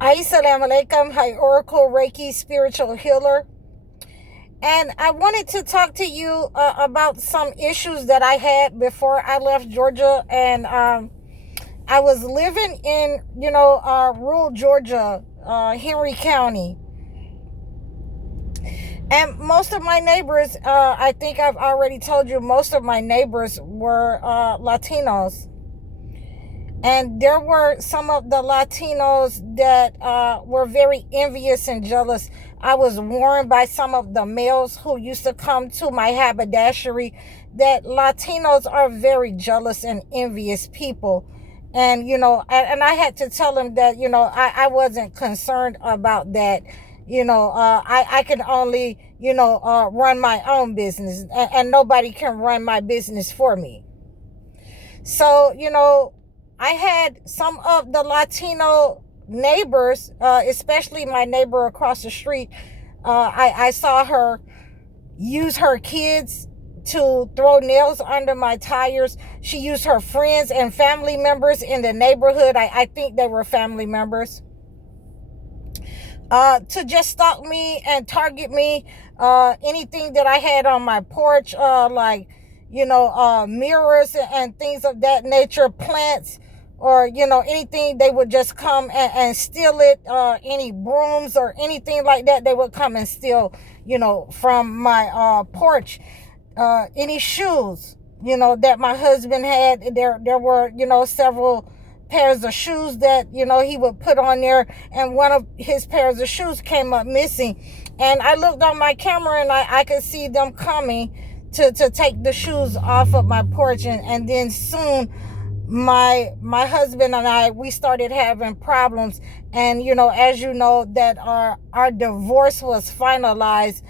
Assalamu alaikum. Hi, Oracle Reiki spiritual healer. And I wanted to talk to you about some issues that I had before I left Georgia. And I was living in, rural Georgia, Henry County. And most of my neighbors, I think I've already told you, most of my neighbors were Latinos. And there were some of the Latinos that were very envious and jealous. I was warned by some of the males who used to come to my haberdashery that Latinos are very jealous and envious people. And, and I had to tell them that, I wasn't concerned about that. I can only, run my own business, and nobody can run my business for me. So, I had some of the Latino neighbors, especially my neighbor across the street. I saw her use her kids to throw nails under my tires. She used her friends and family members in the neighborhood. I think they were family members. To just stalk me and target me. Anything that I had on my porch, like, mirrors and things of that nature, plants, or, anything, they would just come and steal it. Any brooms or anything like that, they would come and steal, from my porch. Any shoes, that my husband had. There were, several pairs of shoes that, he would put on there, and one of his pairs of shoes came up missing. And I looked on my camera and I could see them coming to take the shoes off of my porch. And then soon my husband and I, we started having problems. And, as you know, that our divorce was finalized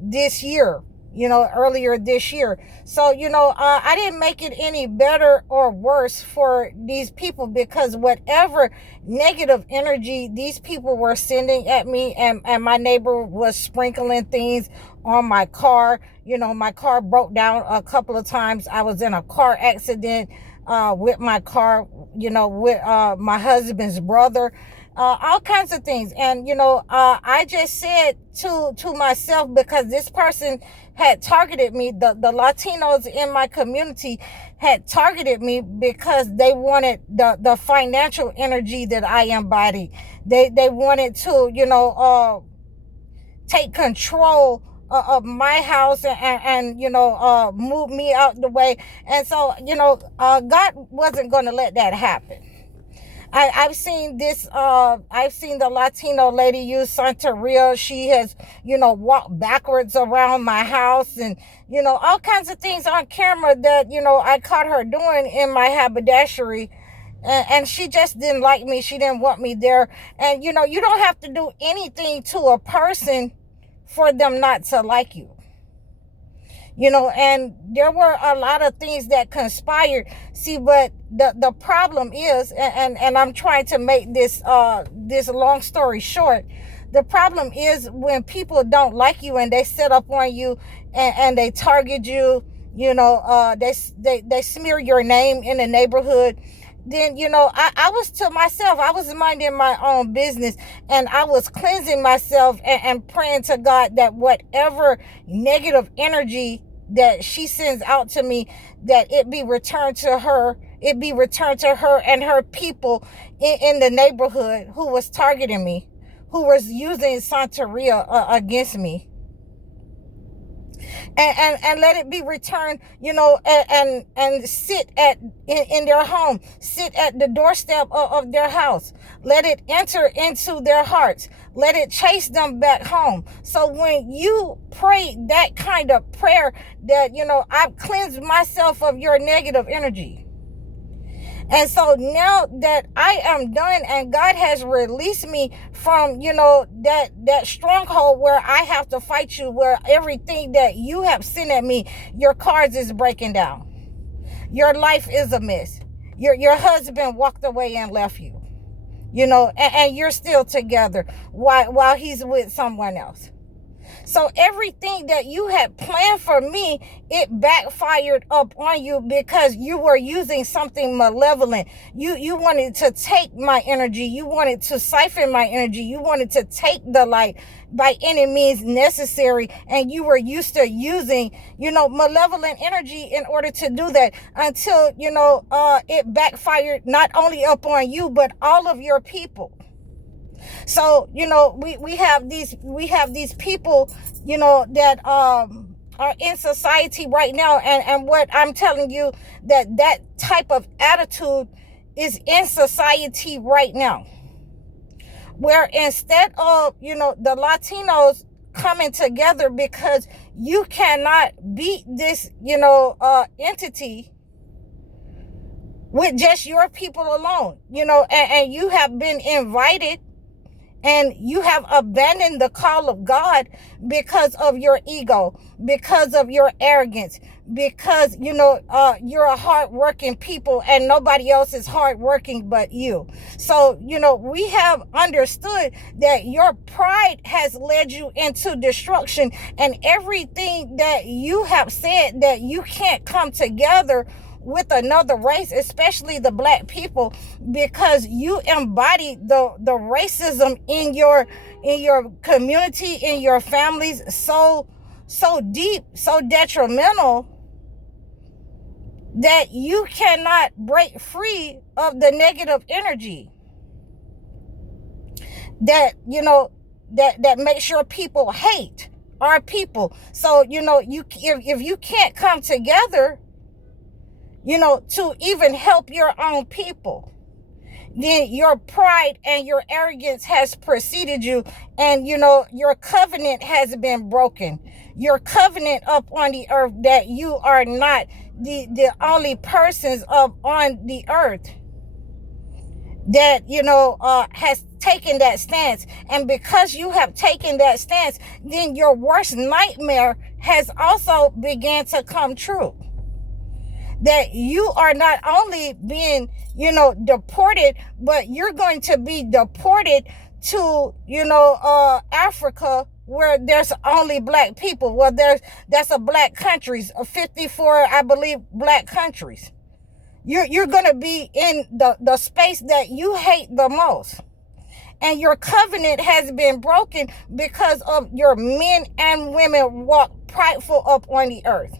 this year, earlier this year. So, I didn't make it any better or worse for these people, because whatever negative energy these people were sending at me, and my neighbor was sprinkling things on my car. My car broke down a couple of times. I was in a car accident with my car, with my husband's brother. All kinds of things. And, I just said to myself, because this person had targeted me, the Latinos in my community had targeted me because they wanted the financial energy that I embody. They wanted to, take control of my house and move me out the way. And so, God wasn't going to let that happen. I've seen this, I've seen the Latino lady use Santeria. She has, walked backwards around my house, and, all kinds of things on camera that, I caught her doing in my haberdashery. And she just didn't like me. She didn't want me there. And, you don't have to do anything to a person for them not to like you. And there were a lot of things that conspired. See, but the problem is, and I'm trying to make this long story short, the problem is when people don't like you and they set up on you and they target you, they smear your name in the neighborhood. Then, I was to myself, I was minding my own business, and I was cleansing myself and praying to God that whatever negative energy that she sends out to me, that it be returned to her. It be returned to her and her people in the neighborhood who was targeting me, who was using Santeria against me. And let it be returned, and sit in their home, sit at the doorstep of their house. Let it enter into their hearts. Let it chase them back home. So when you pray that kind of prayer, that, I've cleansed myself of your negative energy. And so now that I am done and God has released me from, that stronghold where I have to fight you, where everything that you have sent at me, your cards is breaking down. Your life is a mess. Your husband walked away and left you, and you're still together while he's with someone else. So everything that you had planned for me, it backfired up on you because you were using something malevolent. You wanted to take my energy. You wanted to siphon my energy. You wanted to take the light by any means necessary. And you were used to using, malevolent energy in order to do that until, it backfired not only up on you, but all of your people. So, we have these people, that are in society right now. And what I'm telling you, that type of attitude is in society right now. Where instead of, the Latinos coming together, because you cannot beat this, entity with just your people alone, and you have been invited and you have abandoned the call of God because of your ego, because of your arrogance, because, you're a hardworking people and nobody else is hardworking but you. So, we have understood that your pride has led you into destruction, and everything that you have said that you can't come together with another race, especially the black people, because you embody the racism in your community, in your families, so deep, so detrimental, that you cannot break free of the negative energy that that makes your people hate our people. So if you can't come together, to even help your own people, then your pride and your arrogance has preceded you, and your covenant has been broken. Your covenant up on the earth, that you are not the only persons up on the earth that has taken that stance. And because you have taken that stance, then your worst nightmare has also began to come true. That you are not only being, deported, but you're going to be deported to, Africa, where there's only black people. Well, that's a black countries, 54, I believe, black countries. You're going to be in the space that you hate the most. And your covenant has been broken because of your men and women walk prideful up on the earth.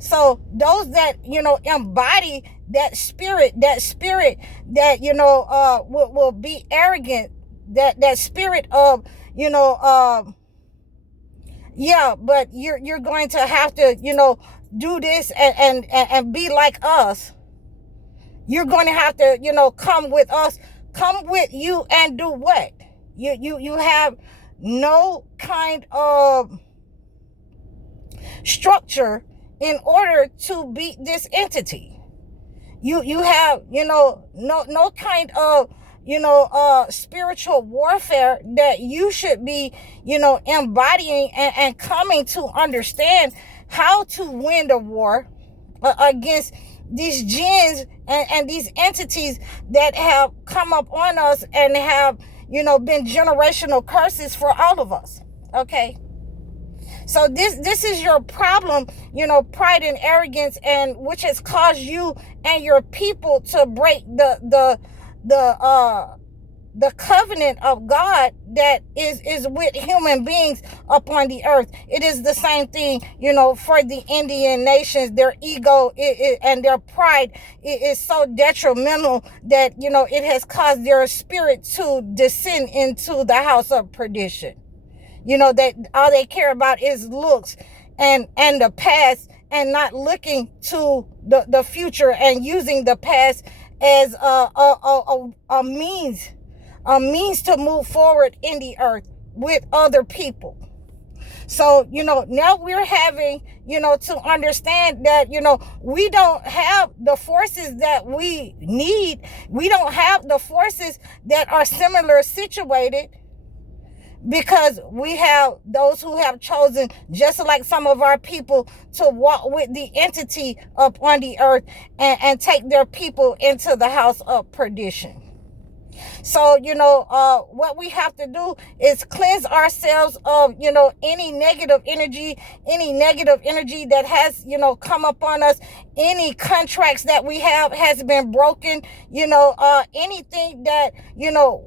So those that, embody that spirit that, will be arrogant, that spirit of, but you're going to have to, do this and be like us. You're going to have to, come with us, come with you, and do what? You have no kind of structure in order to beat this entity. You have, no kind of, spiritual warfare that you should be, embodying and coming to understand how to win the war against these jinns and these entities that have come up on us and have, been generational curses for all of us. Okay. So this is your problem, pride and arrogance, and which has caused you and your people to break the covenant of God that is with human beings upon the earth. It is the same thing, for the Indian nations. Their ego and their pride is so detrimental that, it has caused their spirit to descend into the house of perdition. That all they care about is looks and the past, and not looking to the future, and using the past as a means to move forward in the earth with other people. So, now we're having, to understand that, we don't have the forces that we need. We don't have the forces that are similar situated, because we have those who have chosen, just like some of our people, to walk with the entity up on the earth and take their people into the house of perdition. So, what we have to do is cleanse ourselves of, any negative energy that has, come upon us. Any contracts that we have has been broken, anything that,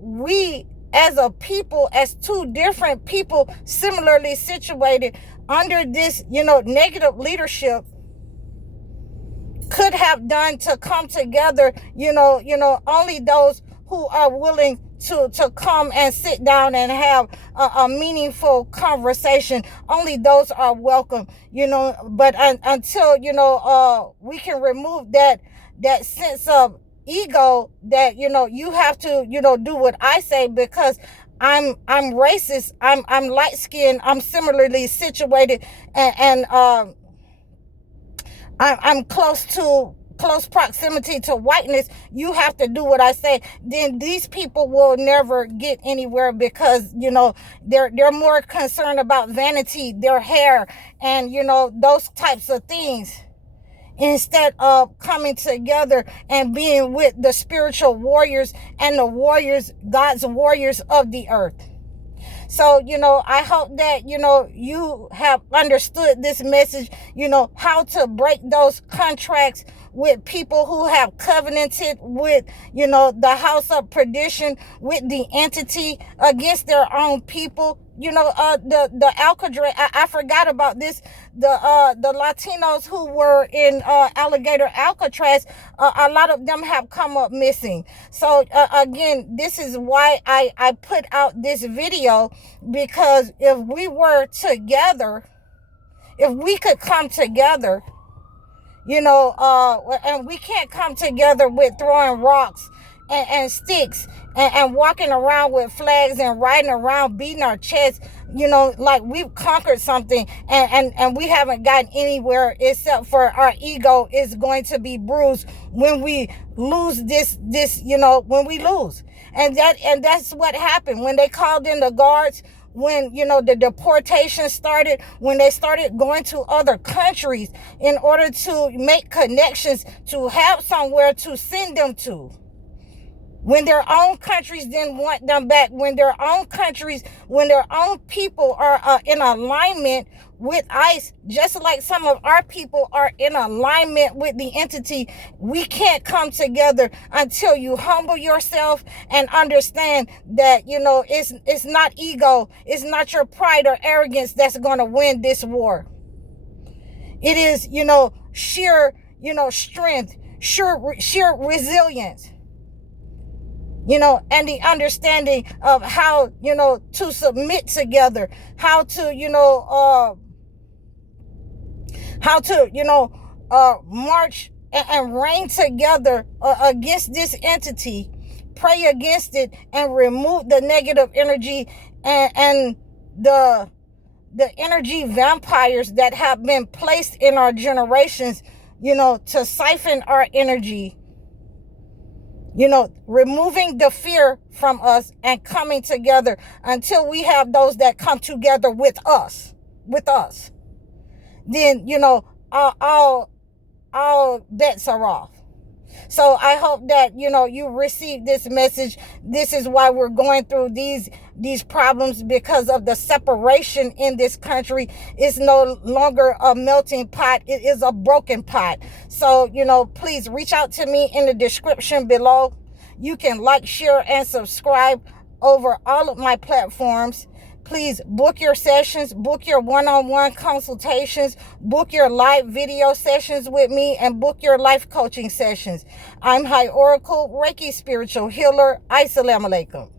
we as a people, as two different people similarly situated under this, negative leadership could have done to come together, only those who are willing to come and sit down and have a meaningful conversation, only those are welcome, but until, we can remove that sense of ego that, you have to, do what I say because I'm racist, I'm light skinned, I'm similarly situated, and I'm close proximity to whiteness, you have to do what I say, then these people will never get anywhere because, they're more concerned about vanity, their hair, and, those types of things, instead of coming together and being with the spiritual warriors and the warriors, God's warriors of the earth. So, I hope that, you have understood this message, how to break those contracts with people who have covenanted with, the house of perdition, with the entity against their own people. The Alcatraz, I forgot about this. The Latinos who were in alligator Alcatraz, a lot of them have come up missing. So again, this is why I put out this video, because if we were together, if we could come together, and we can't come together with throwing rocks and sticks and walking around with flags and riding around beating our chests, like we've conquered something, and we haven't gotten anywhere except for our ego is going to be bruised when we lose this, when we lose. And that's what happened when they called in the guards, when, the deportation started, when they started going to other countries in order to make connections, to have somewhere to send them to. When their own countries didn't want them back, when their own people are in alignment with ICE, just like some of our people are in alignment with the entity, we can't come together until you humble yourself and understand that, it's not ego, it's not your pride or arrogance that's going to win this war. It is, sheer, strength, sheer resilience. And the understanding of how, to submit together, how to, march and reign together against this entity, pray against it, and remove the negative energy and the energy vampires that have been placed in our generations, to siphon our energy. Removing the fear from us and coming together until we have those that come together with us. Then, all bets are off. So I hope that, you receive this message. This is why we're going through these problems, because of the separation in this country. It's no longer a melting pot. It is a broken pot. So, please reach out to me in the description below. You can like, share, and subscribe over all of my platforms. Please book your sessions, book your one-on-one consultations, book your live video sessions with me, and book your life coaching sessions. I'm High Oracle, Reiki Spiritual Healer. Assalamu alaikum.